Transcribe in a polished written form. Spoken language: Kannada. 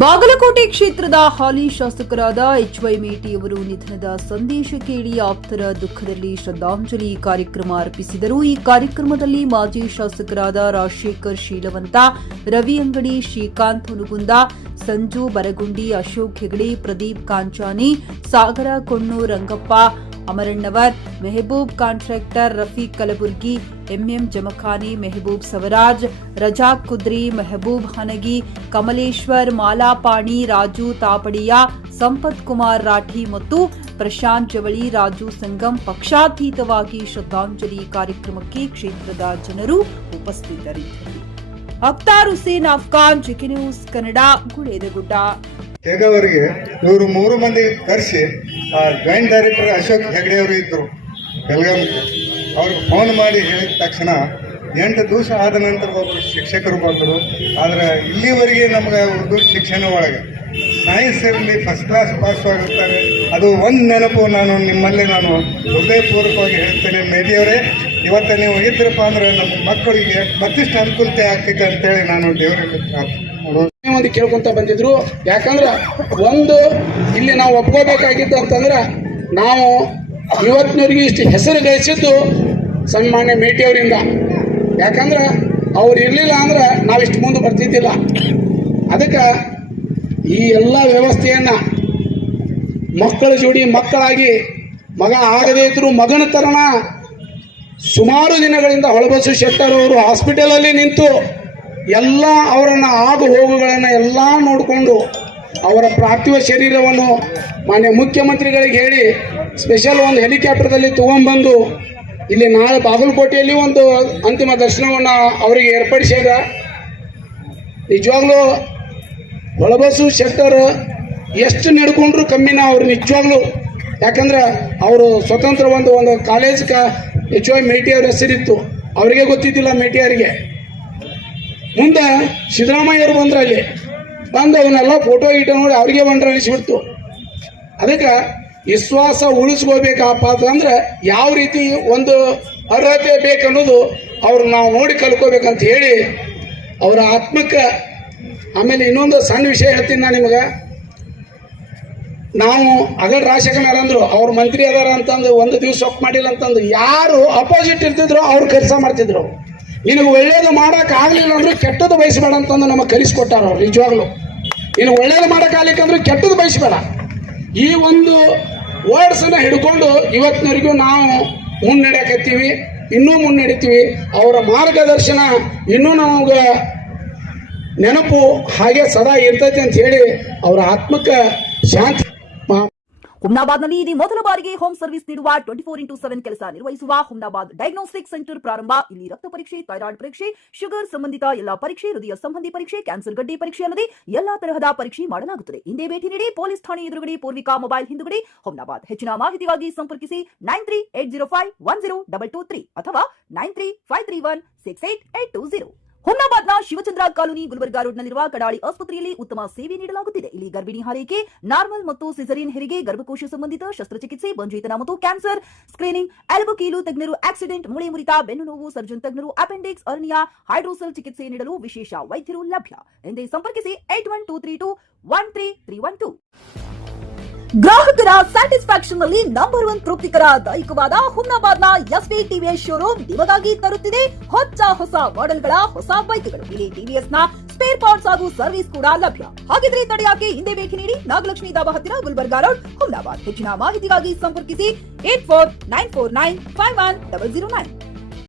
ಬಾಗಲಕೋಟೆ ಕ್ಷೇತ್ರದ ಹಾಲಿ ಶಾಸಕರಾದ ಎಚ್.ವೈ. ಮೇಟಿಯವರು ನಿಧನದ ಸಂದೇಶ ಕೇಳಿ ಆಪ್ತರ ದುಃಖದಲ್ಲಿ ಶ್ರದ್ಧಾಂಜಲಿ ಕಾರ್ಯಕ್ರಮ ಅರ್ಪಿಸಿದರು. ಈ ಕಾರ್ಯಕ್ರಮದಲ್ಲಿ ಮಾಜಿ ಶಾಸಕರಾದ ರಾಜಶೇಖರ್ ಶೀಲವಂತ, ರವಿ ಅಂಗಡಿ, ಶ್ರೀಕಾಂತ್ ಹುನಗುಂದ, ಸಂಜು ಬರಗುಂಡಿ, ಅಶೋಕ್ ಹೆಗಡೆ, ಪ್ರದೀಪ್ ಕಾಂಚಾನಿ, ಸಾಗರ ಕೊಣ್ಣೂರ್, ರಂಗಪ್ಪ ಅಮರಣ್ಣವರ್, ಮೆಹಬೂಬ್ ಕಾಂಟ್ರಾಕ್ಟರ್, ರಫೀಕ್ ಕಲಬುರ್ಗಿ, ಎಂಎಂ ಜಮಖಾನಿ, ಮೆಹಬೂಬ್ ಸವರಾಜ್, ರಜಾಕ್ ಕುದ್ರಿ, ಮೆಹಬೂಬ್ ಹನಗಿ, ಕಮಲೇಶ್ವರ್, ಮಾಲಾಪಾಣಿ, ರಾಜು ತಾಪಡಿಯಾ, ಸಂಪತ್ ಕುಮಾರ್ ರಾಠಿ ಮತ್ತು ಪ್ರಶಾಂತ್ ಜವಳಿ, ರಾಜು ಸಂಗಮ್ ಪಕ್ಷಾತೀತವಾಗಿ ಶ್ರದ್ಧಾಂಜಲಿ ಕಾರ್ಯಕ್ರಮಕ್ಕೆ ಕ್ಷೇತ್ರದ ಜನರು ಉಪಸ್ಥಿತರಿದ್ದರು. Akhtar Hussain Afghan, GK news Kannada, Guledagudda. ಅವರಿಗೆ ಇವರು 3 ಮಂದಿ ಕರೆಸಿ ಜಾಯಿಂಟ್ ಡೈರೆಕ್ಟರ್ ಅಶೋಕ್ ಹೆಗಡೆ ಅವರು ಇದ್ದರು ಬೆಳಗಾವಿಗೆ. ಅವ್ರಿಗೆ ಫೋನ್ ಮಾಡಿ ಹೇಳಿದ ತಕ್ಷಣ 8 ದಿವಸ ಆದ ನಂತರ ಒಬ್ಬರು ಶಿಕ್ಷಕರು ಬಂದರು. ಆದರೆ ಇಲ್ಲಿವರೆಗೆ ನಮ್ಗೆ ಉರ್ದು ಶಿಕ್ಷಣ ಒಳಗೆ ಸೈನ್ಸಲ್ಲಿ ಫಸ್ಟ್ ಕ್ಲಾಸ್ ಪಾಸ್ ಆಗುತ್ತಾರೆ. ಅದು ಒಂದು ನೆನಪು ನಿಮ್ಮಲ್ಲಿ ನಾನು ಹೃದಯಪೂರ್ವಕವಾಗಿ ಹೇಳ್ತೇನೆ. ಮೇದಿಯವರೇ, ಇವತ್ತು ನೀವು ಇದ್ರಪ್ಪ ಅಂದ್ರೆ ನಮ್ಮ ಮಕ್ಕಳಿಗೆ ಮತ್ತಿಷ್ಟು ಅನುಕೂಲತೆ ಆಗ್ತೈತೆ ಅಂತೇಳಿ ನಾನು ದೇವರಿಗೆ ಒಂದು ಕೇಳ್ಕೊಂತ ಬಂದಿದ್ರು. ಯಾಕಂದ್ರೆ ಒಂದು ಇಲ್ಲಿ ನಾವು ಒಪ್ಕೋಬೇಕಾಗಿತ್ತು ಅಂತಂದ್ರೆ, ನಾವು ಇವತ್ತಿನವರೆಗೆ ಇಷ್ಟು ಹೆಸರು ಗಳಿಸಿದ್ದು ಸನ್ಮಾನ್ಯ ಮೇಟಿಯವರಿಂದ. ಯಾಕಂದ್ರೆ ಅವ್ರು ಇರಲಿಲ್ಲ ಅಂದ್ರೆ ನಾವಿಷ್ಟು ಮುಂದೆ ಬರ್ತಿದ್ದಿಲ್ಲ. ಅದಕ್ಕೆ ಈ ಎಲ್ಲ ವ್ಯವಸ್ಥೆಯನ್ನು ಮಕ್ಕಳ ಜೋಡಿ ಮಕ್ಕಳಾಗಿ ಮಗ ಆಗದೇ ಇದ್ರು ಮಗನ ತರಣ ಸುಮಾರು ದಿನಗಳಿಂದ ಹೊಳಬಸು ಶೆಟ್ಟರ್ ಅವರು ಹಾಸ್ಪಿಟಲಲ್ಲಿ ನಿಂತು ಎಲ್ಲ ಅವರನ್ನು ಆಗು ಹೋಗುಗಳನ್ನು ಎಲ್ಲ ನೋಡಿಕೊಂಡು ಅವರ ಪಾರ್ಥಿವ ಶರೀರವನ್ನು ಮಾನ್ಯ ಮುಖ್ಯಮಂತ್ರಿಗಳಿಗೆ ಹೇಳಿ ಸ್ಪೆಷಲ್ ಒಂದು ಹೆಲಿಕಾಪ್ಟರ್ದಲ್ಲಿ ತೊಗೊಂಡ್ಬಂದು ಇಲ್ಲಿ ನಾಳೆ ಬಾಗಲಕೋಟೆಯಲ್ಲಿ ಒಂದು ಅಂತಿಮ ದರ್ಶನವನ್ನು ಅವರಿಗೆ ಏರ್ಪಡಿಸ್ಯಾರ. ನಿಜವಾಗ್ಲೂ ಹೊಳಬಸು ಶೆಟ್ಟರ್ ಎಷ್ಟು ನಡ್ಕೊಂಡ್ರು ಕಮ್ಮಿನ ಅವ್ರು ನಿಜವಾಗ್ಲೂ. ಯಾಕಂದ್ರೆ ಅವರು ಸ್ವತಂತ್ರ ಒಂದು ಕಾಲೇಜ್ ಎಚ್.ವೈ. ಮೇಟಿಯವ್ರ ಹೆಸರಿತ್ತು. ಅವರಿಗೆ ಗೊತ್ತಿದ್ದಿಲ್ಲ ಮೇಟಿಯವರಿಗೆ. ಮುಂದೆ ಸಿದ್ದರಾಮಯ್ಯವರು ಬಂದ್ರೆ ಅಲ್ಲಿ ಬಂದು ಅವನ್ನೆಲ್ಲ ಫೋಟೋ ನೋಡಿ ಅವ್ರಿಗೆ ಬಂದ್ರೆ ಅನಿಸ್ಬಿಡ್ತು. ಅದಕ್ಕೆ ವಿಶ್ವಾಸ ಉಳಿಸ್ಕೋಬೇಕಪ್ಪ ಅಂತಂದ್ರೆ ಯಾವ ರೀತಿ ಒಂದು ಅರ್ಹತೆ ಬೇಕನ್ನೋದು ಅವ್ರು ನಾವು ನೋಡಿ ಕಲ್ಕೋಬೇಕಂತ ಹೇಳಿ ಅವರ ಆತ್ಮಕ್ಕೆ. ಆಮೇಲೆ ಇನ್ನೊಂದು ಸಣ್ಣ ವಿಷಯ ಹೇಳ್ತೀನಿ ನಾನು ನಿಮಗೆ. ನಾವು ಅಗಲ್ ರಾಜಶೇಖರ್ ಅಂದರು ಅವ್ರ ಮಂತ್ರಿ ಅದಾರ ಅಂತಂದು ಒಂದು ದಿವಸ ಒಪ್ಪು ಮಾಡಿಲ್ಲ ಅಂತಂದು ಯಾರು ಅಪೋಸಿಟ್ ಇರ್ತಿದ್ರು ಅವ್ರು ಕೆಲಸ ಮಾಡ್ತಿದ್ರು. ನಿನಗೆ ಒಳ್ಳೇದು ಮಾಡೋಕೆ ಆಗಲಿಲ್ಲ ಅಂದ್ರೆ ಕೆಟ್ಟದ್ದು ಬಯಸಬೇಡ ಅಂತಂದು ನಮಗೆ ಕಲಿಸ್ಕೊಟ್ಟಾರ ಅವ್ರು. ನಿಜವಾಗ್ಲು ನೀನು ಒಳ್ಳೇದು ಮಾಡೋಕ್ಕಾಗಲಿಕ್ಕಂದ್ರೆ ಕೆಟ್ಟದ್ದು ಬಯಸಬೇಡ. ಈ ಒಂದು ವರ್ಡ್ಸನ್ನು ಹಿಡ್ಕೊಂಡು ಇವತ್ತಿನವರೆಗೂ ನಾವು ಮುನ್ನಡೆಯಕತ್ತೀವಿ, ಇನ್ನೂ ಮುನ್ನಡಿತೀವಿ. ಅವರ ಮಾರ್ಗದರ್ಶನ ಇನ್ನೂ ನಮಗೆ ನೆನಪು ಹಾಗೆ ಸದಾ ಇರ್ತೈತೆ ಅಂತ ಹೇಳಿ ಅವರ ಆತ್ಮಕ್ಕೆ ಶಾಂತಿ. ಹುಮ್ನಾಬಾದ್ನಲ್ಲಿ ಇದು ಮೊದಲ ಬಾರಿಗೆ ಹೋಮ್ ಸರ್ವಿಸ್ ನೀಡುವ 24x7 ಕೆಲಸ ನಿರ್ವಹಿಸುವ ಹುಮ್ನಾಬಾದ್ ಡಯಾಗ್ನೋಸ್ಟಿಕ್ ಸೆಂಟರ್ ಪ್ರಾರಂಭ. ಇಲ್ಲಿ ರಕ್ತ ಪರೀಕ್ಷೆ, ಥೈರಾಯ್ಡ್ ಪರೀಕ್ಷೆ, ಶುಗರ್ ಸಂಬಂಧಿತ ಎಲ್ಲಾ ಪರೀಕ್ಷೆ, ಹೃದಯ ಸಂಬಂಧಿ ಪರೀಕ್ಷೆ, ಕ್ಯಾನ್ಸರ್ ಗಡ್ಡೆ ಪರೀಕ್ಷೆ ಅಲ್ಲದೆ ಎಲ್ಲಾ ತರಹದ ಪರೀಕ್ಷೆ ಮಾಡಲಾಗುತ್ತದೆ. ಹಿಂದೆ ಭೇಟಿ ನೀಡಿ. ಪೊಲೀಸ್ ಠಾಣೆ ಎದುರುಗಡೆ, ಪೂರ್ವಿಕಾ ಮೊಬೈಲ್ ಹಿಂದುಗಡೆ, ಹುಮ್ನಾಬಾದ್. ಹೆಚ್ಚಿನ ಮಾಹಿತಿಗಾಗಿ ಸಂಪರ್ಕಿಸಿ 9380522223 ಅಥವಾ 9353168820. ಹುಮ್ನಾಬಾದ್ನ ಶಿವಚಂದ್ರ ಕಾಲೋನಿ, ಗುಲ್ಬರ್ಗಾ ರೋಡ್ನಲ್ಲಿರುವ ಕಡಾಳಿ ಆಸ್ಪತ್ರೆಯಲ್ಲಿ ಉತ್ತಮ ಸೇವೆ ನೀಡಲಾಗುತ್ತಿದೆ. ಇಲ್ಲಿ ಗರ್ಭಿಣಿ ಹಾರೈಕೆ, ನಾರ್ಮಲ್ ಮತ್ತು ಸಿಸರಿನ್ ಹೆರಿಗೆ, ಗರ್ಭಕೋಶ ಸಂಬಂಧಿತ ಶಸ್ತ್ರಚಿಕಿತ್ಸೆ, ಬಂಜೇತನ ಮತ್ತು ಕ್ಯಾನ್ಸರ್ ಸ್ಕ್ರೀನಿಂಗ್, ಎಲ್ಬೋ ಕೀಲು ತಜ್ಞರು, ಆಕ್ಸಿಡೆಂಟ್, ಮೂಳೆ ಮುರಿತ, ಬೆನ್ನು ನೋವು ಸರ್ಜನ್ ತಜ್ಞರು, ಅಪೆಂಡಿಕ್ಸ್, ಅರ್ನಿಯಾ, ಹೈಡ್ರೋಸೆಲ್ ಚಿಕಿತ್ಸೆ ನೀಡಲು ವಿಶೇಷ ವೈದ್ಯರು ಲಭ್ಯ. ಎಂದೇ ಸಂಪರ್ಕಿಸಿ 8123213312. ಗ್ರಾಹಕರ ಸ್ಯಾಟಿಸ್ಫ್ಯಾಕ್ಷನ್ ನಲ್ಲಿ ನಂಬರ್ 1 ತೃಪ್ತಿಕರ ದೈಹಿಕವಾದ ಹುಮ್ನಾಬಾದ್ನ ಎಸ್ವಿ ಟಿವಿಎಸ್ ಶೋರೂಮ್ ನಿಮಗಾಗಿ ತರುತ್ತಿದೆ ಹೊಸ ಮಾಡೆಲ್ಗಳ ಹೊಸ ಬೈಕ್ಗಳು. ಇಲ್ಲಿ ಟಿವಿಎಸ್ ನ ಸ್ಪೇರ್ ಪಾರ್ಟ್ಸ್ ಹಾಗೂ ಸರ್ವಿಸ್ ಕೂಡ ಲಭ್ಯ. ಹಾಗಿದ್ರೆ ತಡೆಯಾಕೆ, ಹಿಂದೆ ಭೇಟಿ ನೀಡಿ. ನಾಗಲಕ್ಷ್ಮಿ ದಾಬಾ ಹತ್ತಿರ, ಗುಲ್ಬರ್ಗಾ ರೋಡ್, ಹುಮ್ನಾಬಾದ್. ಹೆಚ್ಚಿನ ಮಾಹಿತಿಗಾಗಿ ಸಂಪರ್ಕಿಸಿ 8494951009.